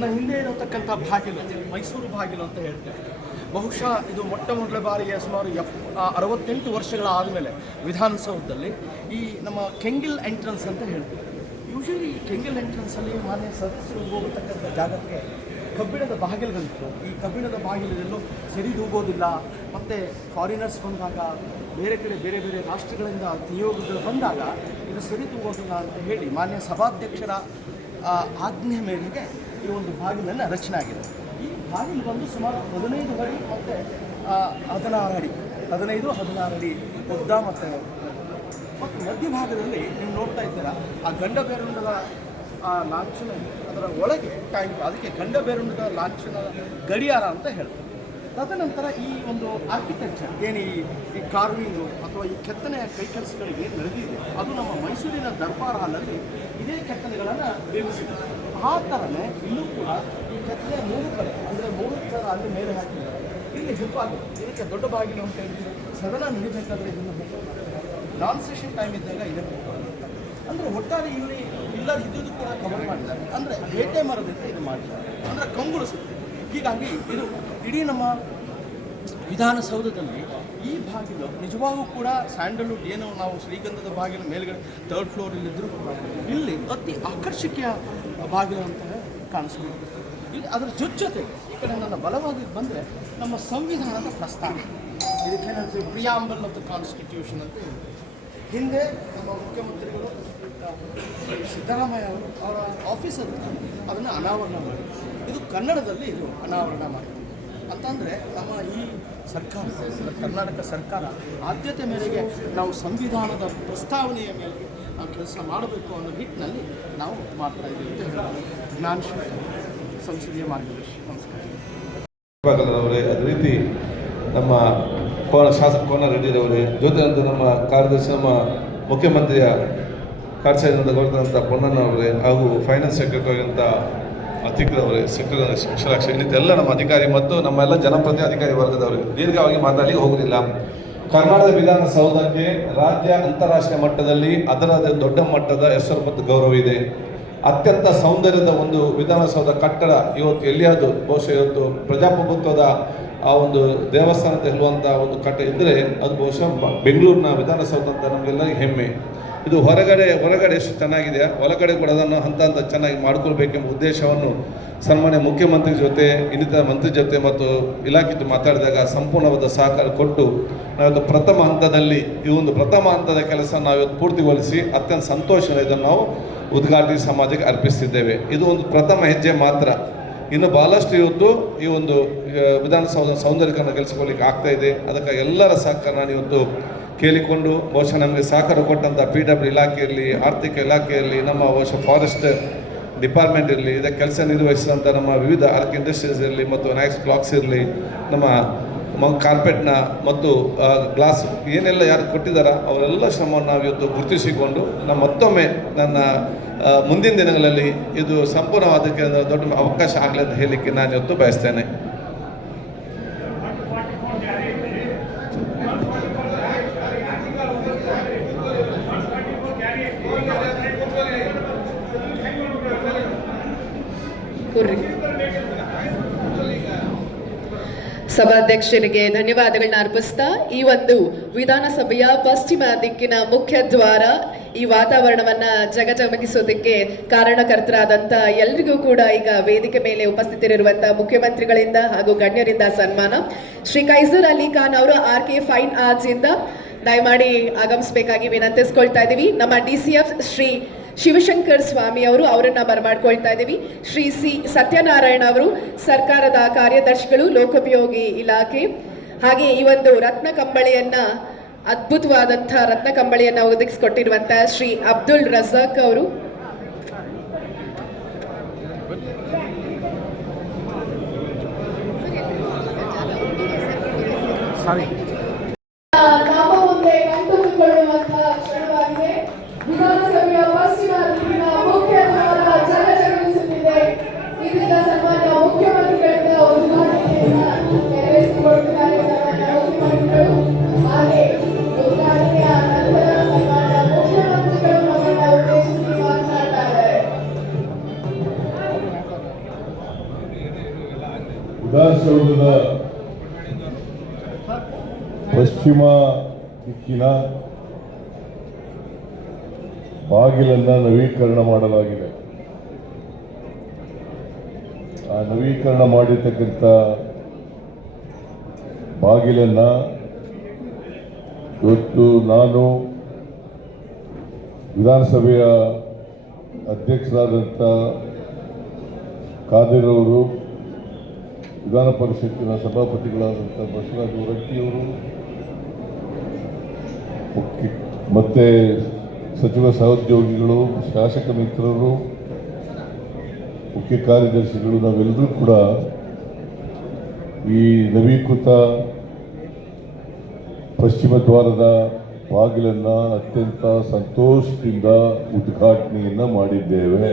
ನನ್ನ ಹಿಂದೆ ಇರತಕ್ಕಂಥ ಬಾಗಿಲು ಮೈಸೂರು ಬಾಗಿಲು ಅಂತ ಹೇಳ್ತೇವೆ ಬಹುಶಃ ಇದು ಮೊಟ್ಟ ಮೊದಲ ಬಾರಿಗೆ ಸುಮಾರು ಎಪ್ ಅರವತ್ತೆಂಟು ವರ್ಷಗಳ ಆದಮೇಲೆ ವಿಧಾನಸೌಧದಲ್ಲಿ ಈ ನಮ್ಮ ಕೆಂಗಿಲ್ ಎಂಟ್ರೆನ್ಸ್ ಅಂತ ಹೇಳ್ತೀವಿ. ಯೂಶಲಿ ಕೆಂಗಿಲ್ ಎಂಟ್ರೆನ್ಸಲ್ಲಿ ಮಾನ್ಯ ಸದಸ್ಯರು ಹೋಗತಕ್ಕಂಥ ಜಾಗಕ್ಕೆ ಕಬ್ಬಿಣದ ಬಾಗಿಲುಗಳಿತ್ತು. ಈ ಕಬ್ಬಿಣದ ಬಾಗಿಲಿನಲ್ಲೂ ಸರಿ ಹೋಗೋದಿಲ್ಲ. ಮತ್ತು ಫಾರಿನರ್ಸ್ ಬಂದಾಗ, ಬೇರೆ ಕಡೆ ಬೇರೆ ಬೇರೆ ರಾಷ್ಟ್ರಗಳಿಂದ ನಿಯೋಗಗಳು ಬಂದಾಗ ಇದು ಸರಿ ತೂಗೋದಿಲ್ಲ ಅಂತ ಹೇಳಿ ಮಾನ್ಯ ಸಭಾಧ್ಯಕ್ಷರ ಆಜ್ಞೆ ಮೇರೆಗೆ ಈ ಒಂದು ಬಾಗಿಲನ್ನು ರಚನೆ ಆಗಿದೆ. ಈ ಬಾಗಿಲು ಬಂದು ಸುಮಾರು ಹದಿನೈದು ಅಡಿ ಮತ್ತು ಹದಿನಾರು ಅಡಿ, ಹದಿನೈದು, ಹದಿನಾರು ಅಡಿ ಉದ್ದ ಮತ್ತು ಮತ್ತು ಮಧ್ಯಭಾಗದಲ್ಲಿ ನೀವು ನೋಡ್ತಾ ಇದ್ದೀರಾ, ಆ ಗಂಡ ಬೇರುಂಡದ ಆ, ಲಾಂಛನ. ಅದರ ಒಳಗೆ ಕಾಯಿತು ಅದಕ್ಕೆ ಗಂಡ ಬೇರುಂಡದ ಲಾಂಛನ ಗಡಿಯಾರ ಅಂತ ಹೇಳ್ತಾರೆ ತದನಂತರ ಈ ಒಂದು ಆರ್ಕಿಟೆಕ್ಚರ್ ಏನು ಈ ಈ ಕಾರ್ವಿಂಗು ಅಥವಾ ಈ ಕೆತ್ತನೆಯ ಕೈಕೆಲಸಗಳಿಗೆ ನಡೆದಿದೆ, ಅದು ನಮ್ಮ ಮೈಸೂರಿನ ದರ್ಬಾರ್ ಹಾಲಲ್ಲಿ ಇದೇ ಕೆತ್ತನೆಗಳನ್ನು ನಿರ್ಮಿಸಿದೆ ಆ ಥರನೇ ಇಲ್ಲೂ ಕೂಡ ಈ ಕೆತ್ತನೆಯ ಮೂರು ಕಡೆ, ಅಂದರೆ ಮೂರು ಥರ ಅಲ್ಲಿ ಮೇಲೆ ಹಾಕಿದ್ದಾರೆ. ಇಲ್ಲಿ ಹೆಬ್ಬಾಗಿಲು ಇದಕ್ಕೆ ದೊಡ್ಡ ಬಾಗಿಲು ಅಂತ ಹೇಳಿದ್ರೆ ಸದನ ನಡಿಬೇಕಾದ್ರೆ ಇದನ್ನು ನಾನ್ ಸೆಷನ್ ಟೈಮ್ ಇದ್ದಾಗ ಇದನ್ನು ಅಂದರೆ ಒಟ್ಟಾರೆ ಇಲ್ಲಿ ಇಲ್ಲದಿದ್ದುದು ಕೂಡ ಕವರ್ ಮಾಡಿದ್ದಾರೆ. ಅಂದರೆ ಏಟೆ ಮರದಿಂದ ಇದು ಮಾಡಿದ್ದಾರೆ. ಅಂದರೆ ಕಂಗುಳಿಸುತ್ತೆ ಹೀಗಾಗಿ ಇದು ಇಡೀ ನಮ್ಮ ವಿಧಾನಸೌಧದಲ್ಲಿ ಈ ಬಾಗಿಲು ನಿಜವಾಗೂ ಕೂಡ ಸ್ಯಾಂಡಲ್ವುಡ್ ಏನು ನಾವು ಶ್ರೀಗಂಧದ ಬಾಗಿಲು ಮೇಲ್ಗಡೆ ಥರ್ಡ್ ಫ್ಲೋರಲ್ಲಿದ್ದರೂ ಇಲ್ಲಿ ಅತಿ ಆಕರ್ಷಕೀಯ ಬಾಗಿಲು ಅಂತ ಕಾಣಿಸ್ಕೊಂಡು ಇಲ್ಲಿ ಅದರ ಜೊತೆ ಈ ಕಡೆ ನನ್ನ ಬಲವಾಗಿ ಬಂದರೆ ನಮ್ಮ ಸಂವಿಧಾನದ ಪ್ರಸ್ತಾವನೆ ಇದಕ್ಕೆ ಪ್ರಿಯಾಂಬಲ್ ಮತ್ತು ಕಾನ್ಸ್ಟಿಟ್ಯೂಷನ್ ಅಂತ ಹಿಂದೆ ನಮ್ಮ ಮುಖ್ಯಮಂತ್ರಿಗಳು ಸಿದ್ದರಾಮಯ್ಯ ಅವರು ಅವರ ಆಫೀಸಲ್ಲಿ ಅದನ್ನು ಅನಾವರಣ ಮಾಡಿ ಇದು ಕನ್ನಡದಲ್ಲಿ ಇದು ಅನಾವರಣ ಮಾಡಿ ಅಂತಂದರೆ ನಮ್ಮ ಈ ಸರ್ಕಾರ, ಕರ್ನಾಟಕ ಸರ್ಕಾರ ಆದ್ಯತೆ ಮೇರೆಗೆ ನಾವು ಸಂವಿಧಾನದ ಪ್ರಸ್ತಾವನೆಯ ಮೇಲೆ ನಾವು ಕೆಲಸ ಮಾಡಬೇಕು ಅನ್ನೋ ನಿಟ್ಟಿನಲ್ಲಿ ನಾವು ಮಾಡ್ತಾ ಇದ್ದೀವಿ ಅಂತ ಹೇಳೋದು ಜ್ಞಾನ ಸಂಸದೀಯ ಮಾರ್ಗದರ್ಶಿ, ನಮಸ್ಕಾರ. ಅದೇ ರೀತಿ ನಮ್ಮ ಕೋನ ಶಾಸಕ ಕೋನ ರೆಡ್ಡಿರವರೇ ಜೊತೆಯಂತೆ ನಮ್ಮ ಕಾರ್ಯದರ್ಶಿ, ನಮ್ಮ ಮುಖ್ಯಮಂತ್ರಿಯ ಕಾರ್ಯದರ್ಶಿಯಿಂದ ಗೌರವಂತ ಪೊನ್ನಣ್ಣವರೇ ಹಾಗೂ ಫೈನಾನ್ಸ್ ಸೆಕ್ರೆಟರಿ ಅಂತ ಅತಿಕ್ರವರೇ ಸೆಕ್ರೆಟರಿ ಶಿಕ್ಷಣ ಇನ್ನಿತ್ತೆಲ್ಲ ನಮ್ಮ ಅಧಿಕಾರಿ ಮತ್ತು ನಮ್ಮ ಎಲ್ಲ ಜನಪ್ರತಿನಿಧಿ ಅಧಿಕಾರಿ ವರ್ಗದವರಿಗೆ ದೀರ್ಘವಾಗಿ ಮಾತಾಡಲಿಕ್ಕೆ ಹೋಗುವುದಿಲ್ಲ ಕರ್ನಾಟಕ ವಿಧಾನಸೌಧಕ್ಕೆ ರಾಜ್ಯ ಅಂತಾರಾಷ್ಟ್ರೀಯ ಮಟ್ಟದಲ್ಲಿ ಅದರದೇ ದೊಡ್ಡ ಮಟ್ಟದ ಹೆಸರು ಮತ್ತು ಗೌರವ ಇದೆ. ಅತ್ಯಂತ ಸೌಂದರ್ಯದ ಒಂದು ವಿಧಾನಸೌಧ ಕಟ್ಟಡ ಇವತ್ತು ಎಲ್ಲಿಯಾದರೂ ಬಹುಶಃ ಇವತ್ತು ಪ್ರಜಾಪ್ರಭುತ್ವದ ಆ ಒಂದು ದೇವಸ್ಥಾನ ಅಂತ ಹೇಳುವಂಥ ಒಂದು ಕಟ್ಟೆ ಇದ್ದರೆ ಅದು ಬಹುಶಃ ಬೆಂಗಳೂರಿನ ವಿಧಾನಸೌಧ ಅಂತ ನಮಗೆಲ್ಲ ಹೆಮ್ಮೆ. ಇದು ಹೊರಗಡೆ ಹೊರಗಡೆ ಎಷ್ಟು ಚೆನ್ನಾಗಿದೆ ಒಳಗಡೆ ಕೂಡ ಅದನ್ನು ಹಂತ ಹಂತ ಚೆನ್ನಾಗಿ ಮಾಡ್ಕೊಳ್ಬೇಕೆಂಬ ಉದ್ದೇಶವನ್ನು ಸನ್ಮಾನ್ಯ ಮುಖ್ಯಮಂತ್ರಿ ಜೊತೆ, ಇನ್ನಿತರ ಮಂತ್ರಿ ಜೊತೆ ಮತ್ತು ಇಲಾಖೆ ಮಾತಾಡಿದಾಗ ಸಂಪೂರ್ಣವಾದ ಸಹಕಾರ ಕೊಟ್ಟು ನಾವಿವತ್ತು ಪ್ರಥಮ ಹಂತದಲ್ಲಿ ಈ ಒಂದು ಪ್ರಥಮ ಹಂತದ ಕೆಲಸ ನಾವಿವತ್ತು ಪೂರ್ತಿಗೊಳಿಸಿ ಅತ್ಯಂತ ಸಂತೋಷದ ಇದನ್ನು ನಾವು ಉದ್ಘಾಟಿಸಿ ಸಮಾಜಕ್ಕೆ ಅರ್ಪಿಸ್ತಿದ್ದೇವೆ. ಇದು ಒಂದು ಪ್ರಥಮ ಹೆಜ್ಜೆ ಮಾತ್ರ. ಇನ್ನು ಬಹಳಷ್ಟು ಇವತ್ತು ಈ ಒಂದು ವಿಧಾನಸೌಧ ಸೌಂದರ್ಯಕರಣ ಕೆಲಸಗಳಿಗೆ ಆಗ್ತಾ ಇದೆ. ಅದಕ್ಕೆ ಎಲ್ಲರ ಸಹಕಾರ ನಾನು ಇವತ್ತು ಕೇಳಿಕೊಂಡು, ಬಹುಶಃ ನಮಗೆ ಸಹಕಾರ ಕೊಟ್ಟಂಥ ಪಿ ಡಬ್ಲ್ಯೂ ಇಲಾಖೆ ಇರಲಿ ಆರ್ಥಿಕ ಇಲಾಖೆ ಇರಲಿ ನಮ್ಮ ಬಹುಶಃ ಫಾರೆಸ್ಟ್ ಡಿಪಾರ್ಟ್ಮೆಂಟ್ ಇರಲಿ, ಇದಕ್ಕೆ ಕೆಲಸ ನಿರ್ವಹಿಸಿದಂಥ ನಮ್ಮ ವಿವಿಧ ಆರ್ಕ್ ಇಂಡಸ್ಟ್ರೀಸ್ ಇರಲಿ, ಮತ್ತು ನ್ಯಾಕ್ಸ್ ಬ್ಲಾಕ್ಸ್ ಇರಲಿ, ನಮ್ಮ ಮ ಕಾರ್ಪೆಟ್ನ ಮತ್ತು ಗ್ಲಾಸ್ ಏನೆಲ್ಲ ಯಾರು ಕೊಟ್ಟಿದ್ದಾರ ಅವರೆಲ್ಲ ಶ್ರಮವನ್ನು ನಾವು ಇವತ್ತು ಗುರುತಿಸಿಕೊಂಡು ನಾನು ಮತ್ತೊಮ್ಮೆ ನನ್ನ ಮುಂದಿನ ದಿನಗಳಲ್ಲಿ ಇದು ಸಂಪೂರ್ಣವಾದಕ್ಕೆ ದೊಡ್ಡ ಅವಕಾಶ ಆಗಲಿ ಅಂತ ಹೇಳಲಿಕ್ಕೆ ನಾನು ಇವತ್ತು ಬಯಸ್ತೇನೆ. ಸಭಾಧ್ಯಕ್ಷರಿಗೆ ಧನ್ಯವಾದಗಳನ್ನ ಅರ್ಪಿಸ್ತಾ ಈ ಒಂದು ವಿಧಾನಸಭೆಯ ಪಶ್ಚಿಮ ದಿಕ್ಕಿನ ಮುಖ್ಯ ದ್ವಾರ ಈ ವಾತಾವರಣವನ್ನ ಜಗಜಮಗಿಸೋದಕ್ಕೆ ಕಾರಣಕರ್ತರಾದಂತ ಎಲ್ರಿಗೂ ಕೂಡ ಈಗ ವೇದಿಕೆ ಮೇಲೆ ಉಪಸ್ಥಿತರಿರುವಂತ ಮುಖ್ಯಮಂತ್ರಿಗಳಿಂದ ಹಾಗೂ ಗಣ್ಯರಿಂದ ಸನ್ಮಾನ. ಶ್ರೀ ಕೈಸರ್ ಅಲಿ ಖಾನ್ ಅವರು ಆರ್ ಕೆ ಫೈನ್ ಆರ್ಟ್ಸ್ ಇಂದ ದಯಮಾಡಿ ಆಗಮಿಸಬೇಕಾಗಿ ವಿನಂತಿಸ್ಕೊಳ್ತಾ ಇದ್ದೀವಿ. ನಮ್ಮ D C F Shri Shivashankar Swamy ಅವರು ಅವರನ್ನ ಬರಮಾಡ್ಕೊಳ್ತಾ ಇದ್ದೀವಿ. ಶ್ರೀ ಸಿ ಸತ್ಯನಾರಾಯಣ ಅವರು, ಸರ್ಕಾರದ ಕಾರ್ಯದರ್ಶಿಗಳು, ಲೋಕೋಪಯೋಗಿ ಇಲಾಖೆ, ಹಾಗೆ ಈ ಒಂದು ರತ್ನ ಕಂಬಳಿಯನ್ನ, ಅದ್ಭುತವಾದಂಥ ರತ್ನ ಕಂಬಳಿಯನ್ನ ಒದಗಿಸಿಕೊಟ್ಟಿರುವಂತಹ ಶ್ರೀ ಅಬ್ದುಲ್ ರಜಾಕ್ ಅವರು. ಸಾರಿ ವಿಧಾನಸೌಧದ ಪಶ್ಚಿಮ ದಿಕ್ಕಿನ ಬಾಗಿಲನ್ನ ನವೀಕರಣ ಮಾಡಲಾಗಿದೆ. ಆ ನವೀಕರಣ ಮಾಡಿರ್ತಕ್ಕಂಥ ಬಾಗಿಲನ್ನ ಇವತ್ತು ನಾನು ವಿಧಾನಸಭೆಯ ಅಧ್ಯಕ್ಷರಾದಂಥ ಖಾದಿರವರು ವಿಧಾನ ಪರಿಷತ್ತಿನ ಸಭಾಪತಿಗಳಾದಂಥ ಬಸವರಾಜ ಹೊರಟ್ಟಿಯವರು ಮತ್ತು ಸಚಿವ ಸಹೋದ್ಯೋಗಿಗಳು, ಶಾಸಕ ಮಿತ್ರರು, ಮುಖ್ಯ ಕಾರ್ಯದರ್ಶಿಗಳು, ನಾವೆಲ್ಲರೂ ಕೂಡ ಈ ನವೀಕೃತ ಪಶ್ಚಿಮ ದ್ವಾರದ ಬಾಗಿಲನ್ನು ಅತ್ಯಂತ ಸಂತೋಷದಿಂದ ಉದ್ಘಾಟನೆಯನ್ನು ಮಾಡಿದ್ದೇವೆ.